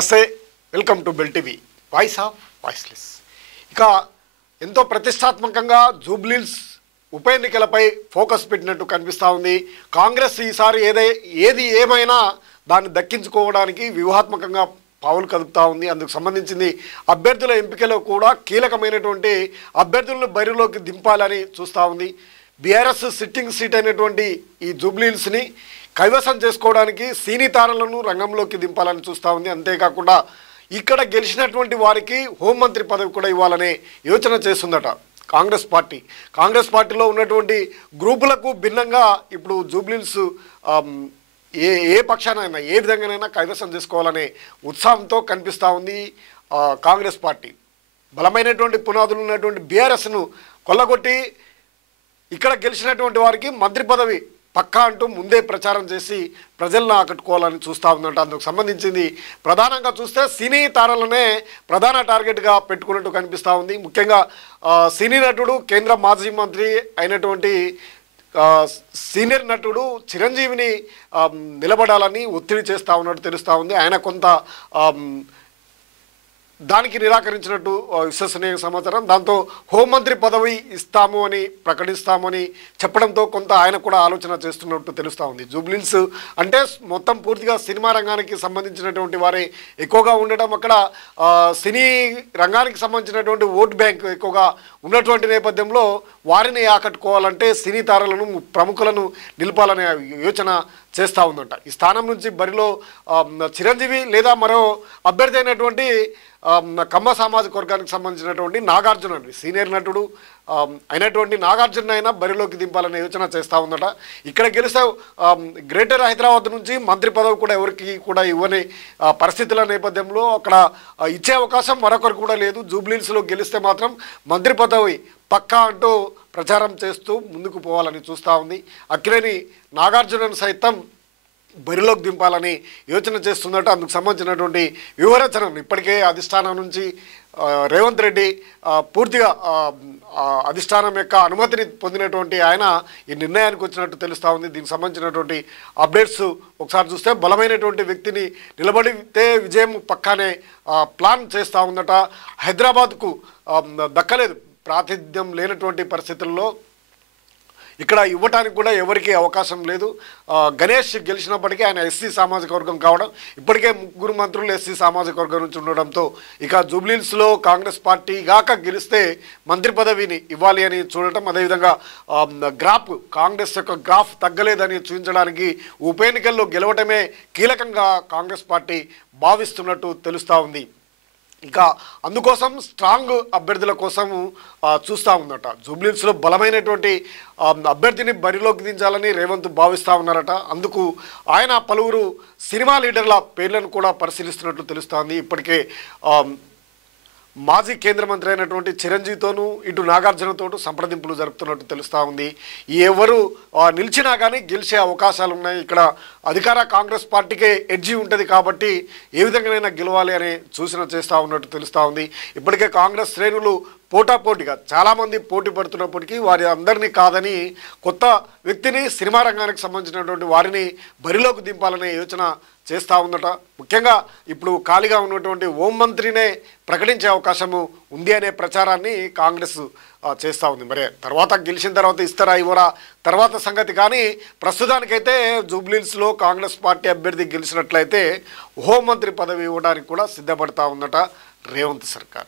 నమస్తే, welcome to bell TV, voice of voiceless. ఇక ఎంతో ప్రతిష్టాత్మకంగా జూబ్లీహిల్స్ ఉప ఎన్నికలపై ఫోకస్ పెట్టినట్టు కనిపిస్తూ ఉంది. కాంగ్రెస్ ఈసారి ఏది ఏమైనా దాన్ని దక్కించుకోవడానికి వ్యూహాత్మకంగా పావులు కదుపుతూ ఉంది. అందుకు సంబంధించింది అభ్యర్థుల ఎంపికలో కూడా కీలకమైనటువంటి అభ్యర్థులను బరిలోకి దింపాలని చూస్తూ ఉంది. బీఆర్ఎస్ సిట్టింగ్ సీట్ అయినటువంటి ఈ జూబ్లీహిల్స్ని కైవసం చేసుకోవడానికి సినీ తారలను రంగంలోకి దింపాలని చూస్తూ ఉంది. అంతేకాకుండా ఇక్కడ గెలిచినటువంటి వారికి హోంమంత్రి పదవి కూడా ఇవ్వాలనే యోచన చేస్తుందట కాంగ్రెస్ పార్టీలో ఉన్నటువంటి గ్రూపులకు భిన్నంగా ఇప్పుడు జూబ్లీహిల్స్ ఏ పక్షానైనా ఏ విధంగానైనా కైవసం చేసుకోవాలనే ఉత్సాహంతో కనిపిస్తూ ఉంది. కాంగ్రెస్ పార్టీ బలమైనటువంటి పునాదులు ఉన్నటువంటి బీఆర్ఎస్ను కొల్లగొట్టి ఇక్కడ గెలిచినటువంటి వారికి మంత్రి పదవి పక్కా అంటూ ముందే ప్రచారం చేసి ప్రజలను ఆకట్టుకోవాలని చూస్తూ ఉందంట. అందుకు సంబంధించింది ప్రధానంగా చూస్తే సినీ తారలనే ప్రధాన టార్గెట్గా పెట్టుకున్నట్టు కనిపిస్తూ ఉంది. ముఖ్యంగా సినీ నటుడు, కేంద్ర మాజీ మంత్రి అయినటువంటి సీనియర్ నటుడు చిరంజీవిని నిలబడాలని ఒత్తిడి చేస్తూ ఉన్నట్టు తెలుస్తూ ఉంది. ఆయన కొంత దానికి నిరాకరించినట్టు విశ్వసనీయ సమాచారం. దాంతో హోంమంత్రి పదవి ఇస్తాము అని ప్రకటిస్తామని చెప్పడంతో కొంత ఆయన కూడా ఆలోచన చేస్తున్నట్టు తెలుస్తూ ఉంది. జూబ్లీహిల్స్ అంటే మొత్తం పూర్తిగా సినిమా రంగానికి సంబంధించినటువంటి వారే ఎక్కువగా ఉండడం, అక్కడ సినీ రంగానికి సంబంధించినటువంటి ఓట్ బ్యాంక్ ఎక్కువగా ఉన్నటువంటి నేపథ్యంలో వారిని ఆకట్టుకోవాలంటే సినీ తారలను, ప్రముఖులను నిలపాలనే యోచన చేస్తూ ఉందంట. ఈ స్థానం నుంచి బరిలో చిరంజీవి లేదా మరో అభ్యర్థి అయినటువంటి కమ్మ సామాజిక వర్గానికి సంబంధించినటువంటి నాగార్జున అండి, సీనియర్ నటుడు అయినటువంటి నాగార్జున అయినా బరిలోకి దింపాలనే యోచన చేస్తూ ఉందట. ఇక్కడ గెలిస్తే గ్రేటర్ హైదరాబాద్ నుంచి మంత్రి పదవి కూడా ఎవరికి కూడా ఇవ్వని పరిస్థితుల నేపథ్యంలో అక్కడ ఇచ్చే అవకాశం మరొకరు కూడా లేదు. జూబ్లీహిల్స్లో గెలిస్తే మాత్రం మంత్రి పదవి పక్కా అంటూ ప్రచారం చేస్తూ ముందుకు పోవాలని చూస్తూ ఉంది. అక్కినేని నాగార్జునను సైతం బరిలోకి దింపాలని యోచన చేస్తుందట. అందుకు సంబంధించినటువంటి వ్యూహరచనను ఇప్పటికే అధిష్టానం నుంచి రేవంత్ రెడ్డి పూర్తిగా అధిష్టానం యొక్క అనుమతిని పొందినటువంటి ఆయన ఈ నిర్ణయానికి వచ్చినట్టు తెలుస్తూ ఉంది. దీనికి సంబంధించినటువంటి అప్డేట్స్ ఒకసారి చూస్తే బలమైనటువంటి వ్యక్తిని నిలబడితే విజయం పక్కానే ప్లాన్ చేస్తూ ఉందట. హైదరాబాద్కు దక్కలేదు, ప్రాతినిధ్యం లేనటువంటి పరిస్థితుల్లో ఇక్కడ ఇవ్వటానికి కూడా ఎవరికి అవకాశం లేదు. గణేష్ గెలిచినప్పటికీ ఆయన ఎస్సీ సామాజిక వర్గం కావడం, ఇప్పటికే 3 మంత్రులు ఎస్సీ సామాజిక వర్గం నుంచి ఉండడంతో ఇక జూబ్లీహిల్స్లో కాంగ్రెస్ పార్టీ గాక గెలిస్తే మంత్రి పదవిని ఇవ్వాలి అని చూడటం, అదేవిధంగా కాంగ్రెస్ యొక్క గ్రాఫ్ తగ్గలేదని చూపించడానికి ఉప ఎన్నికల్లో గెలవటమే కీలకంగా కాంగ్రెస్ పార్టీ భావిస్తున్నట్టు తెలుస్తూ ఉంది. ఇంకా అందుకోసం స్ట్రాంగ్ అభ్యర్థుల కోసము చూస్తూ ఉందట. జూబ్లీహిల్స్లో బలమైనటువంటి అభ్యర్థిని బరిలోకి దించాలని రేవంత్ భావిస్తూ ఉన్నారట. అందుకు ఆయన పలువురు సినిమా లీడర్ల పేర్లను కూడా పరిశీలిస్తున్నట్లు తెలుస్తోంది. ఇప్పటికే మాజీ కేంద్ర మంత్రి అయినటువంటి చిరంజీవితోనూ ఇటు నాగార్జునతోనూ సంప్రదింపులు జరుపుతున్నట్టు తెలుస్తూ ఉంది. ఎవరు నిలిచినా కానీ గెలిచే అవకాశాలు ఉన్నాయి. ఇక్కడ అధికార కాంగ్రెస్ పార్టీకే ఎడ్జి ఉంటుంది కాబట్టి ఏ విధంగానైనా గెలవాలి అనే సూచన చేస్తూ ఉన్నట్టు తెలుస్తూ ఉంది. ఇప్పటికే కాంగ్రెస్ శ్రేణులు పోటాపోటీగా చాలామంది పోటీ పడుతున్నప్పటికీ వారి అందరినీ కాదని కొత్త వ్యక్తిని, సినిమా రంగానికి సంబంధించినటువంటి వారిని బరిలోకి దింపాలనే యోచన చేస్తూ ఉందట. ముఖ్యంగా ఇప్పుడు ఖాళీగా ఉన్నటువంటి హోంమంత్రినే ప్రకటించే అవకాశము ఉంది అనే ప్రచారాన్ని కాంగ్రెస్ చేస్తూ ఉంది. మరి తర్వాత గెలిచిన తర్వాత ఇస్తారా ఇవ్వరా తర్వాత సంగతి, కానీ ప్రస్తుతానికైతే జూబ్లీహిల్స్లో కాంగ్రెస్ పార్టీ అభ్యర్థి గెలిచినట్లయితే హోంమంత్రి పదవి ఇవ్వడానికి కూడా సిద్ధపడతా ఉందట రేవంత్ సర్కార్.